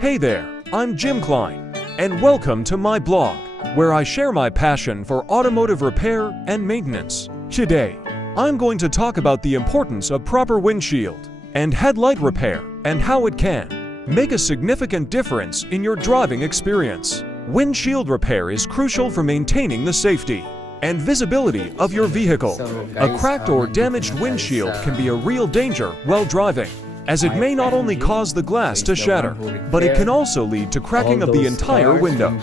Hey there, I'm Jim Klein, and welcome to my blog, where I share my passion for automotive repair and maintenance. Today, I'm going to talk about the importance of proper windshield and headlight repair and how it can make a significant difference in your driving experience. Windshield repair is crucial for maintaining the safety and visibility of your vehicle. A cracked or damaged windshield can be a real danger while driving, as it may not only cause the glass to shatter, but it can also lead to cracking of the entire window.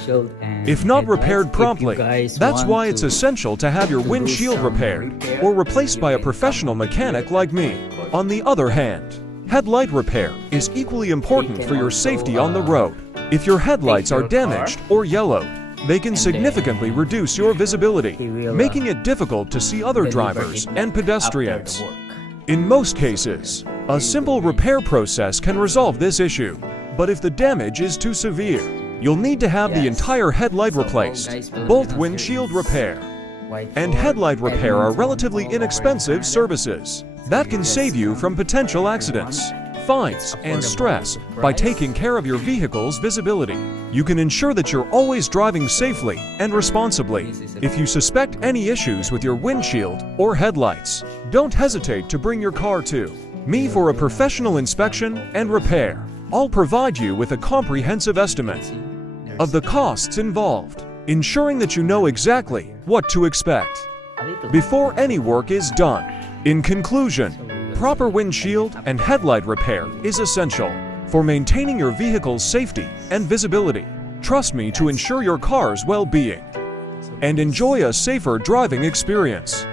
If not repaired promptly, that's why it's essential to have your windshield repaired or replaced by a professional mechanic like me. On the other hand, headlight repair is equally important for your safety on the road. If your headlights are damaged or yellowed, they can significantly reduce your visibility, making it difficult to see other drivers and pedestrians. In most cases, a simple repair process can resolve this issue, but if the damage is too severe, you'll need to have the entire headlight replaced. Both windshield repair and headlight repair are relatively inexpensive services that can save you from potential accidents, fines, and stress. By taking care of your vehicle's visibility, you can ensure that you're always driving safely and responsibly. If you suspect any issues with your windshield or headlights, don't hesitate to bring your car to me for a professional inspection and repair. I'll provide you with a comprehensive estimate of the costs involved, ensuring that you know exactly what to expect before any work is done. In conclusion, proper windshield and headlight repair is essential for maintaining your vehicle's safety and visibility. Trust me to ensure your car's well-being and enjoy a safer driving experience.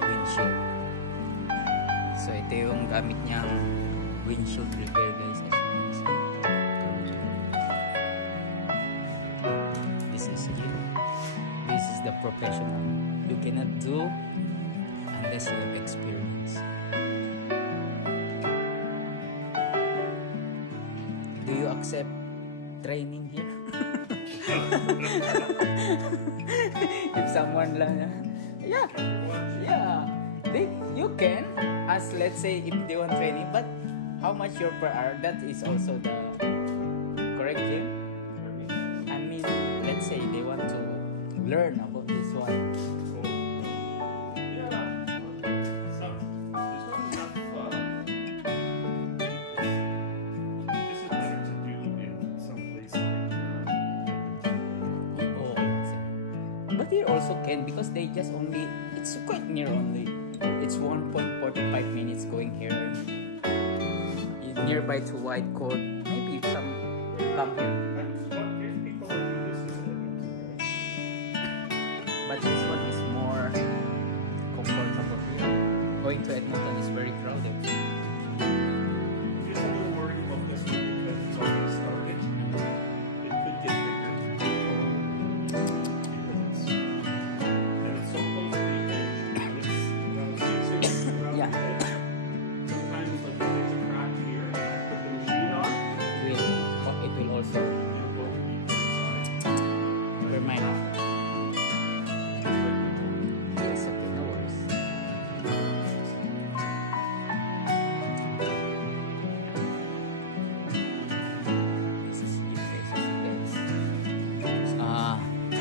Windshield. So ito yung gamit niyang windshield repair, guys. This is it. This is the professional. You cannot do unless you have experience. Do you accept training here? If someone yeah, you can ask, let's say, if they want training, but how much your per hour, that is also the correct here. I mean, let's say they want to learn about this one. But here also can, because they just only, it's quite near only. It's 1.45 minutes going here. Nearby to Whitecourt. Maybe some come here. But this one is more comfortable here. Going to Edmonton is very crowded. Just a little worried about this one because it's already started. It could get bigger.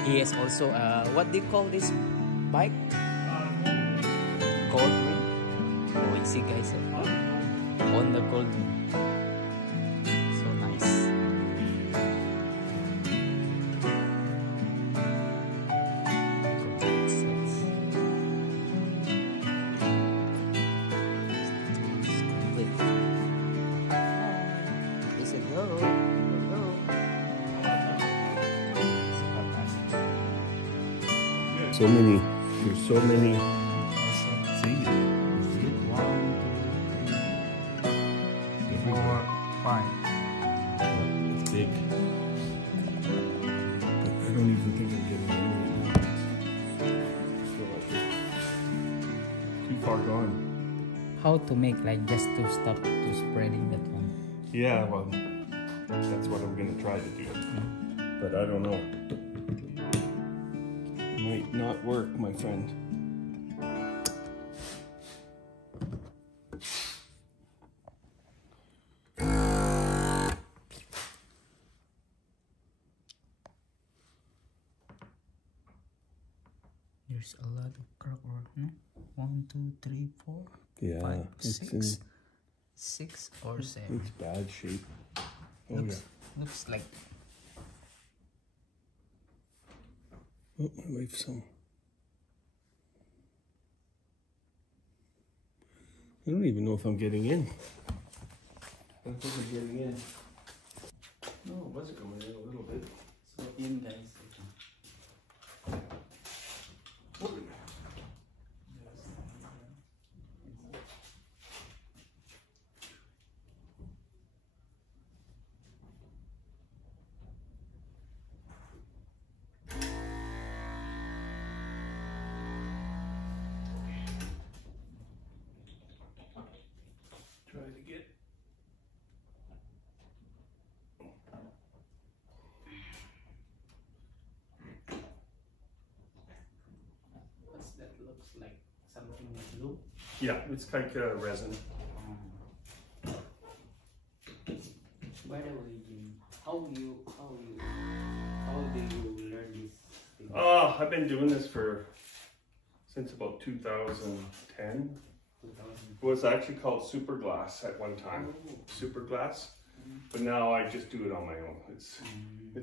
He has also, what do you call this bike? Goldwing. Oh, you see, guys, on the Goldwing. So nice. This is go. So many, there's so many. See, 1, 2, 3, 4, 5. it's big. I don't even think I'm getting any right now. I feel like it's too far gone. How to make, like, just to stop to spreading that one? Yeah, well, that's what I'm gonna try to do. But I don't know. Might not work, my friend. there's a lot of crack. No? 1, 2, 3, 4, Yeah, 5, it's 6. 6 or 7. it's bad shape. Oh Looks like. yeah. Oh, my wife's home. I don't even know if I'm getting in. I don't think I'm getting in. No, it wasn't going in a little bit. So in guys. Try to get. What's that? Looks like something blue. Yeah, it's like resin. By the way, Jim, how do you learn this thing? Oh, I've been doing this since about 2010. 2000. It was actually called Super Glass at one time. Oh. Super Glass. But now I just do it on my own. It's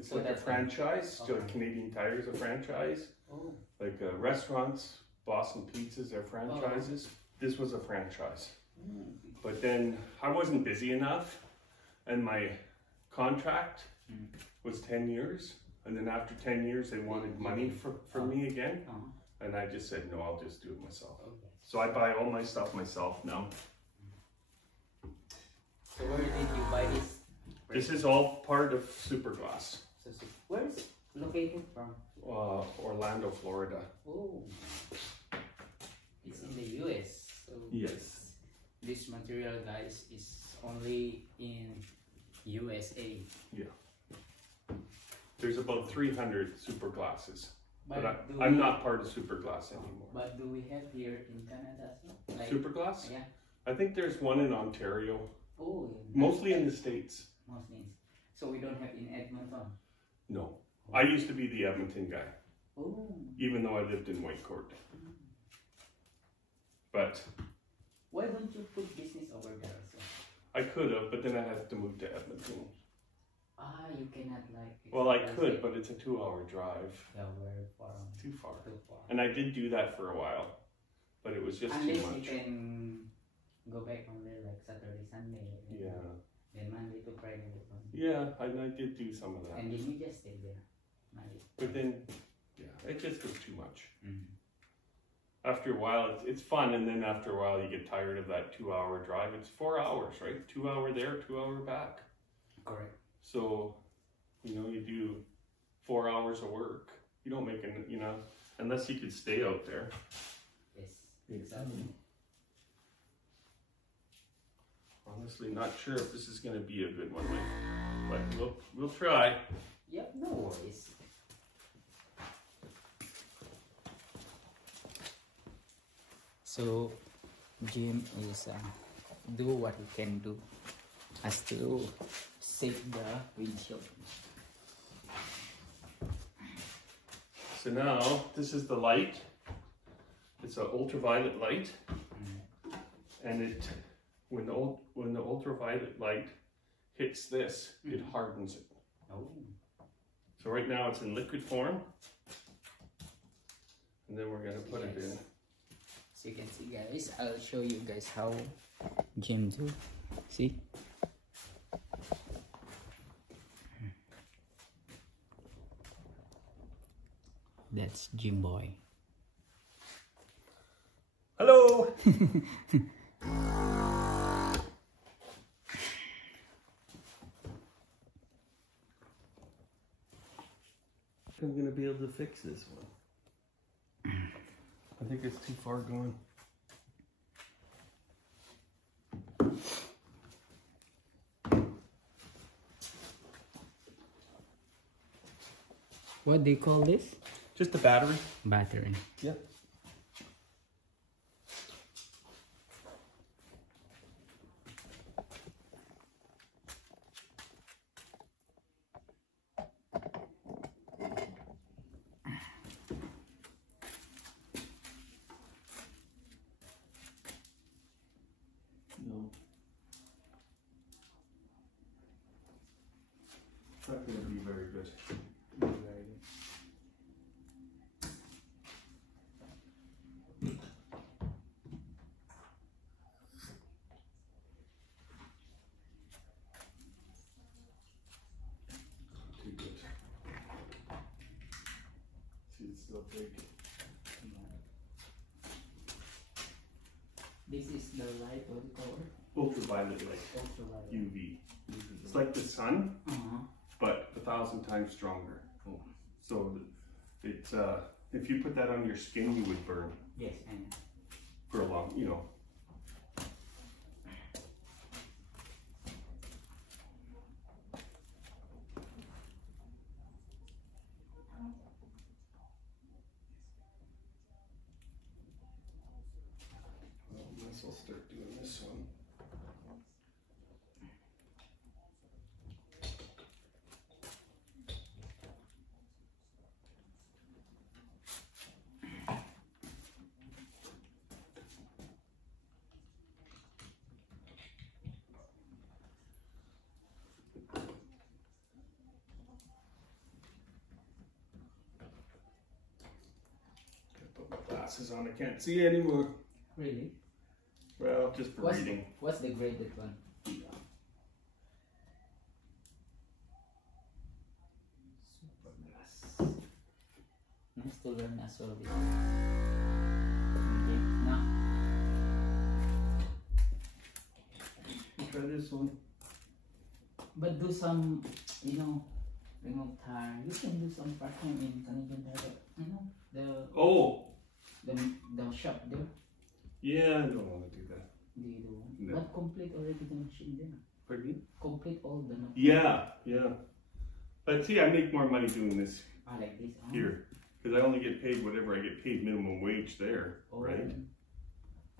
So like a that's franchise. okay. Like Canadian Tire is a franchise. Oh. Like restaurants, Boston Pizzas are franchises. This was a franchise. Mm. But then I wasn't busy enough, and my contract was 10 years. And then after 10 years, they wanted money for me again. And I just said, no, I'll just do it myself. Okay. So I buy all my stuff myself now. So where did you buy this? This is all part of Super Glass. So where is it located from? Orlando, Florida. Oh, it's in the US. So Yes. this material, guys, is only in USA. Yeah. There's about 300 Super Glasses. But do I'm we- not part of Super Glass anymore. But do we have here in Canada as well? Like, Super Glass? Yeah. I think there's one in Ontario. Oh. Mostly in the States. Mostly. So we don't have in Edmonton. No. I used to be the Edmonton guy, Oh. even though I lived in Whitecourt. But Why don't you put business over there also? I could have, but then I had to move to Edmonton. You cannot like. Well, I could, but it's a 2-hour drive. Yeah, very far. Too far. Too far. And I did do that for a while, but it was just Unless too you much. can go back only like Saturday, Sunday. Yeah. Then Monday to Friday. Yeah, I did do some of that. And then you just stay there. Monday. But then, yeah, it just was too much. Mm-hmm. After a while, it's fun, and then after a while, you get tired of that 2-hour drive. It's 4 hours, right? 2 hour there, 2 hour back. Correct. So, you do 4 hours of work. You don't make unless you could stay out there. Yes. Exactly. Honestly, not sure if this is going to be a good one, but we'll try. Yep. No worries. So, Jim is do what he can do as to save the windshield. So now, this is the light. It's an ultraviolet light, and when the ultraviolet light hits this, it hardens it. Oh. So right now it's in liquid form, and then we're gonna put it in. So you can see, guys, I'll show you guys how Jim do. See? That's Jim boy. Hello. I'm gonna be able to fix this one. I think it's too far gone. What do you call this? Just the battery. Battery. Yeah. still big. This is the light, what do you call it? Ultraviolet light. Ultraviolet. UV. It's like the sun, Uh-huh. but 1,000 times stronger. Oh. So it's if you put that on your skin, you would burn Yes, and for a long, you know. Well, I guess I'll start doing this one. Glasses on, I can't see anymore. really? Well, just for reading. What's the graded one? Super glass. Nice to learn as well. This. Okay, now. Try this one. But do some, you know, remove tire. You can do some part-time in Canadian Tire. You know, the shop there. Yeah, I don't want to do that. Do you do? No. But complete already the machine there. Pardon me? Complete all the. Yeah. But see, I make more money doing this Like this. Oh. here because I only get paid whatever I get paid minimum wage there, Oh. right?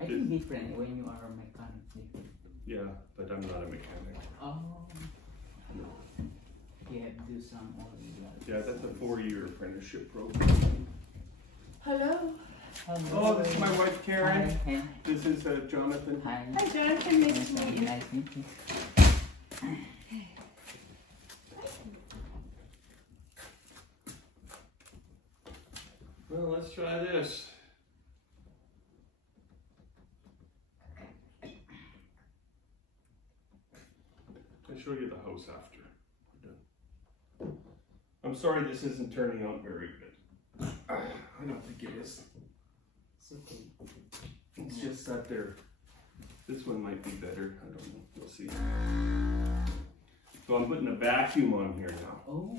I think different when you are a mechanic. Different. Yeah, but I'm not a mechanic. Oh. You have to do some all the. Yeah, that's a 4-year apprenticeship program. Hello. Oh, this is my wife Karen. Hi. This is Jonathan. Hi. Hi, Jonathan. Nice to meet you. Nice to meet you. Well, let's try this. I'll show you the house after we're done. I'm sorry this isn't turning out very good. I don't think it is. It's okay. It's just that this one might be better. I don't know. We'll see. So I'm putting a vacuum on here now. Oh.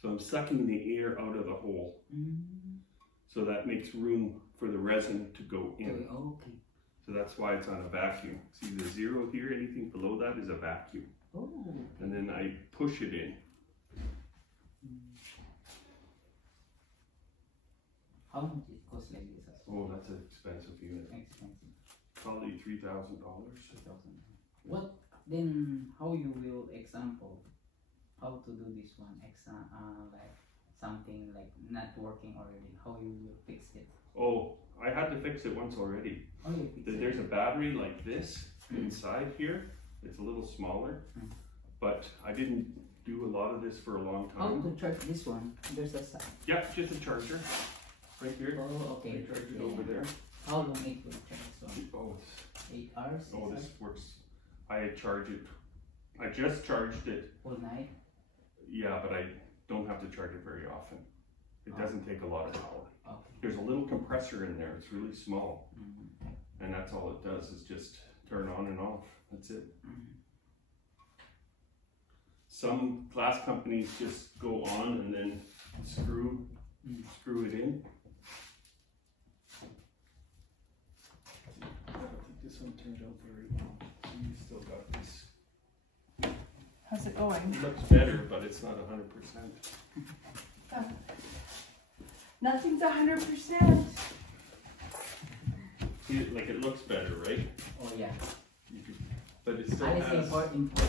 So I'm sucking the air out of the hole. So that makes room for the resin to go in. Okay. So that's why it's on a vacuum. See the 0 here, anything below that is a vacuum. Oh. And then I push it in. How much it costs like this? Oh, that's an expensive unit. Expensive. Probably $3,000. 2,000. What then? How you will example? How to do this one? Like something like not working already. How you will fix it? Oh, I had to fix it once already. Oh, you fix it. There's a battery like this inside here. It's a little smaller, but I didn't do a lot of this for a long How time. to charge this one? There's a side. Yep, just a charger right here. Oh, okay. I charge it over there. How long it will charge? So Oh, 8 hours? 6 oh, hours? this works. I charge it. I just charged it. All night? Yeah, but I don't have to charge it very often. It doesn't take a lot of power. Okay. There's a little compressor in there. It's really small, and that's all it does is just turn on and off. That's it. Some glass companies just go on and then screw it in. I don't think this one turned out very well. You still got this. How's it going? It looks better, but it's not 100%. Nothing's 100%. See, like it looks better, right? Oh yeah. But it still I has. think important is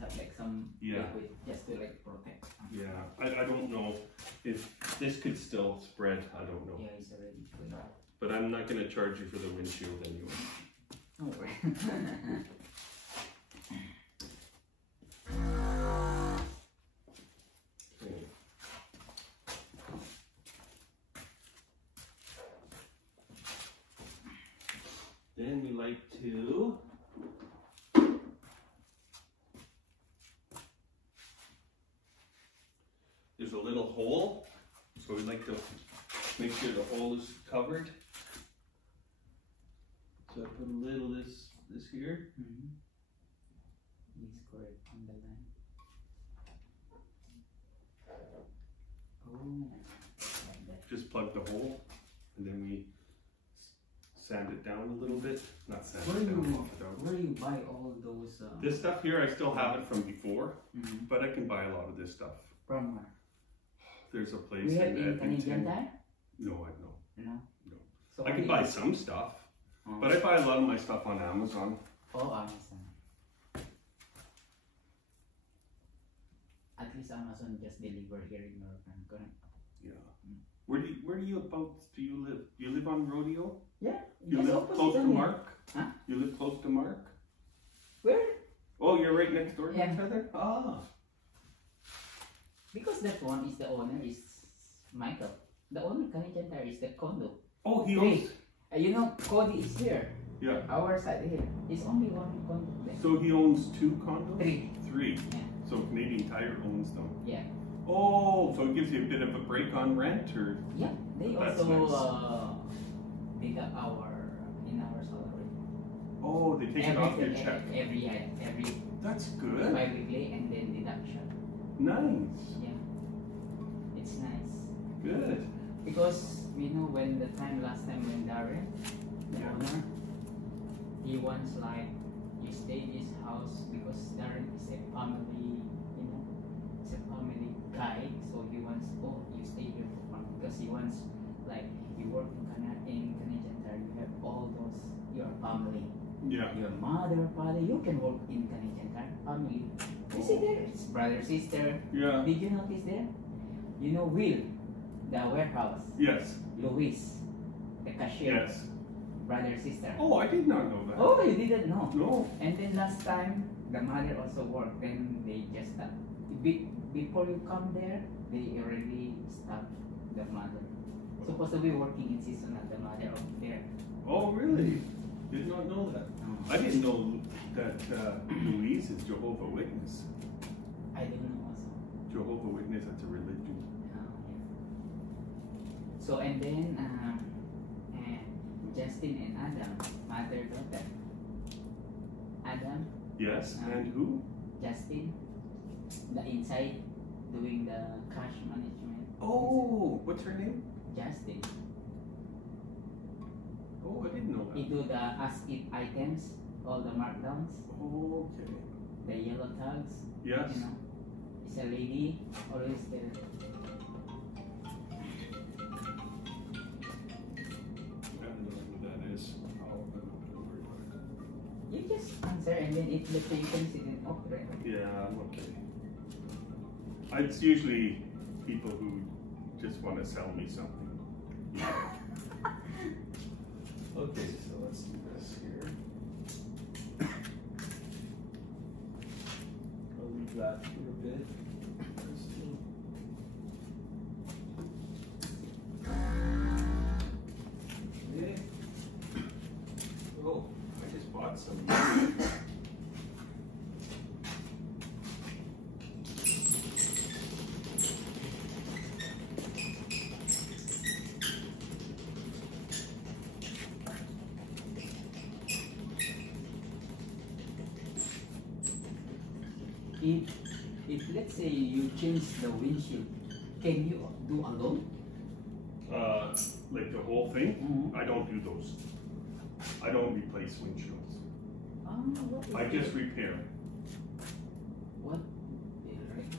have like some Yeah. liquid just to like protect. Yeah, I don't know if this could still spread. I don't know. Yeah, it's already good. But I'm not going to charge you for the windshield anyway. No worry. Okay. Then we like to there's a little hole, so we like to covered. So I put a little this here. It's correct on the line. Oh, like that. Just plug the hole, and then we sand it down a little bit. Not sand Where it down, you buff it out. where you buy all those? This stuff here, I still have it from before, but I can buy a lot of this stuff. From where? There's a place We have in in Canadian Edmonton. Tire? No, I no. No. No. So I can buy some stuff, but I buy a lot of my stuff on Amazon. Oh, Amazon. At least Amazon just deliver here in your correct? Yeah. Where do you live? You live on Rodeo? Yeah. You just live opposite close to only. Mark? Huh? You live close to Mark? Where? Oh, you're right next door to Yeah. each other? Ah. Because that one is the owner is Michael. The owner Canadian Tire is the condo. Oh, he Three. owns. You know, Cody is here. Yeah. Our side here. It's only one condo there. So he owns 2 condos? Three. 3. Yeah. So Canadian Tire owns them. Yeah. Oh, so it gives you a bit of a break on rent, or? Yeah. They That's also nice. deduct in our salary. Oh, they take it off your check. Every That's good. bi-weekly and then deduction. Nice. Yeah. It's nice. Good. Because you know when last time when Darren, the Yeah. owner, he wants like you stay in his house because Darren is a family, you know, it's a family guy. So he wants, you stay here for fun because he wants like you work in Canadian Tire, you have all those your family, Yeah. your mother, father, you can work in Canadian Tire family. You see there, it's brother, sister. Yeah. Did you notice there? You know Will, the warehouse. Yes. Louis, the cashier, Yes. brother, sister. Oh, I did not know that. Oh, you didn't know? No. And then last time, the mother also worked. Then they just stopped. Before you come there, they already stopped the mother. Supposed to be working in season at the mother of there. Oh, really? Did not know that. I didn't know that Louise is Jehovah's Witness. I don't know also. Jehovah's Witness, that's a religion. Yeah. So and then Justin and Adam, mother daughter. Adam, Yes, and who? Justin, the inside doing the cash management. Oh, what's her name? Justin. Oh, I didn't know He that. do the as if items, all the markdowns, Okay. the yellow tags. Yes. You know, it's a lady always there. I don't know who that is. I'm not gonna worry about it. You just answer and then if let's say you can sit in right? Yeah, I'm okay. It's usually people who just want to sell me something. Okay, so let's do this here. I'll leave that for a bit. Okay. Oh, I just bought some. If let's say you change the windshield, can you do alone? Like the whole thing? Mhm. I don't do those. I don't replace windshields. What is I just repair. what?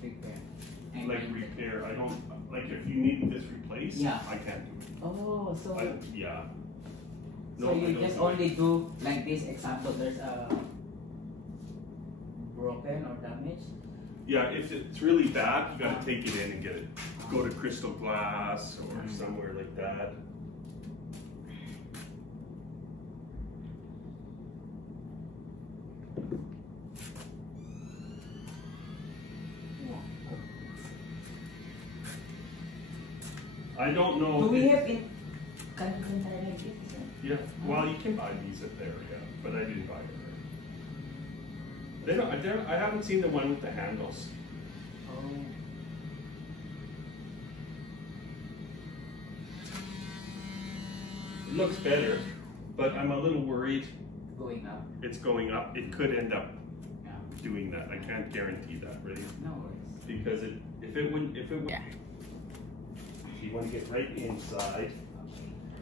Repair. And Like maintenance. repair. I don't, like if you need this replaced, Yeah. I can't do it. Oh, so Yeah. so I you don't just do it. only do like this example. There's a broken or damaged. Yeah, if it's really bad, you gotta take it in and get it. Go to Crystal Glass or somewhere like that. I don't know. Do we if- have it? Can you try like this? Yeah, well, you can buy these at there, yeah, but I didn't buy it there. I haven't seen the one with the handles. Oh. looks better, but I'm a little worried. Going up. It's going up. It could end up Yeah. doing that. I can't guarantee that, really, No worries. because if it wouldn't, Yeah. you want to get right inside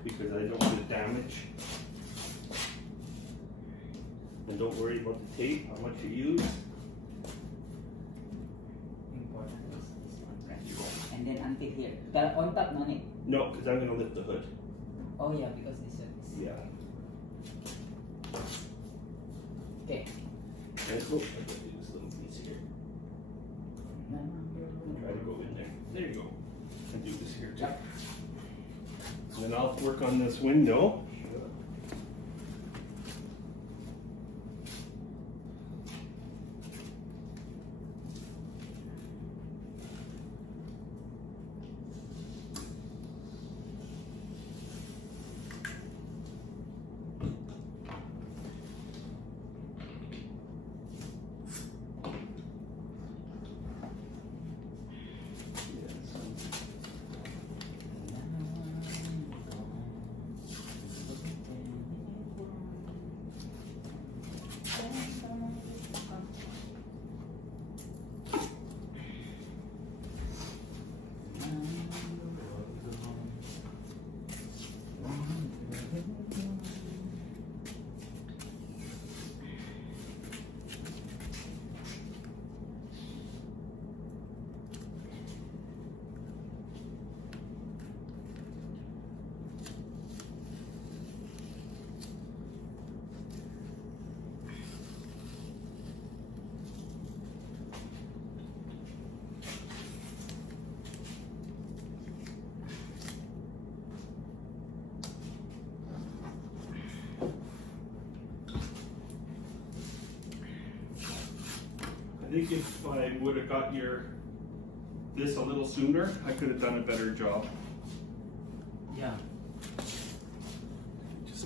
because I don't want to damage. And don't worry about the tape, how much you use. Important is this one, right? And then until here. On top, no need. No, because I'm going to lift the hood. Oh yeah, because this one is. Yeah. Okay. And oh, I got to do this little piece here. Try to go in there. There you go. And do this here too. Yep. And then I'll work on this window. I think if I would have got this a little sooner, I could have done a better job. Yeah. So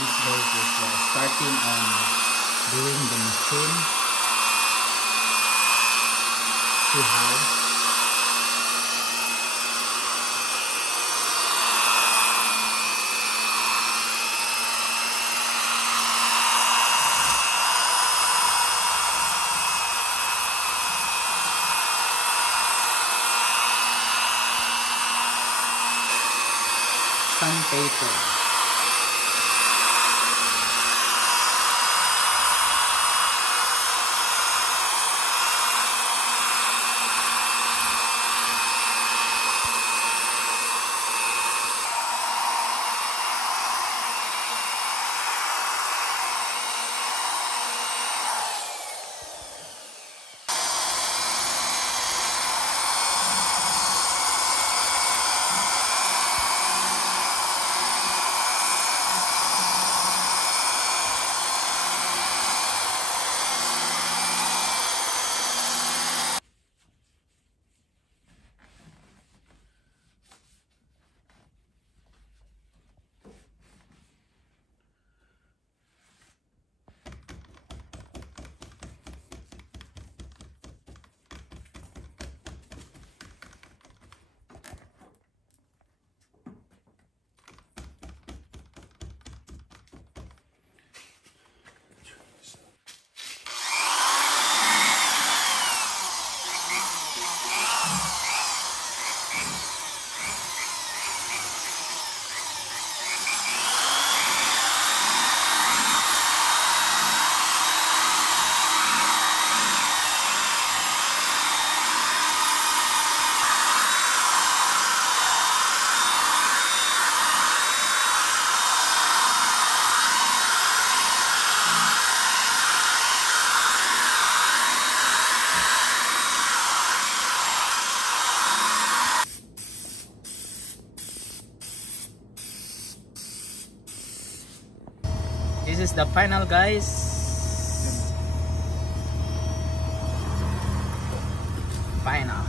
this guys is starting on doing the machine. See how? Sandpaper. This is the final, guys. Final.